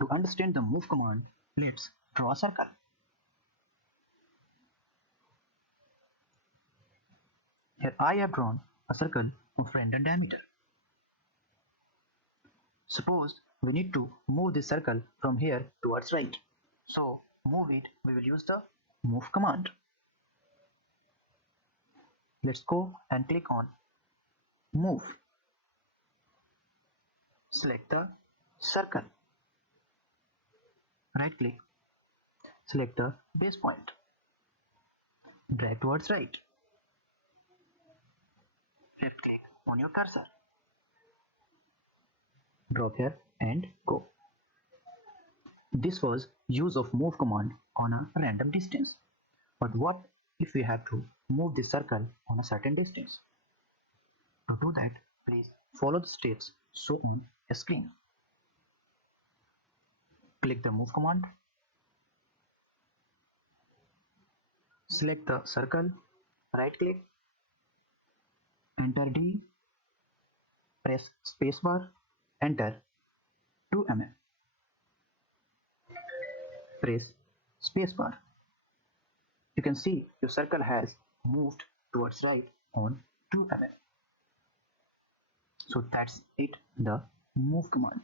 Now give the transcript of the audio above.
To understand the move command, let's draw a circle. Here I have drawn a circle of random diameter. Suppose we need to move this circle from here towards right. So move it, we will use the move command. Let's go and click on move. Select the circle. Right click. Select the base point. Drag towards right. Left click on your cursor. Drop here and go. This was use of move command on a random distance. But what if we have to move this circle on a certain distance? To do that, please follow the steps shown on a screen. Click the move command. Select the circle. Right click. Enter D. Press spacebar. Enter 2 mm. Press spacebar. You can see your circle has moved towards right on 2 mm. So that's it, the move command.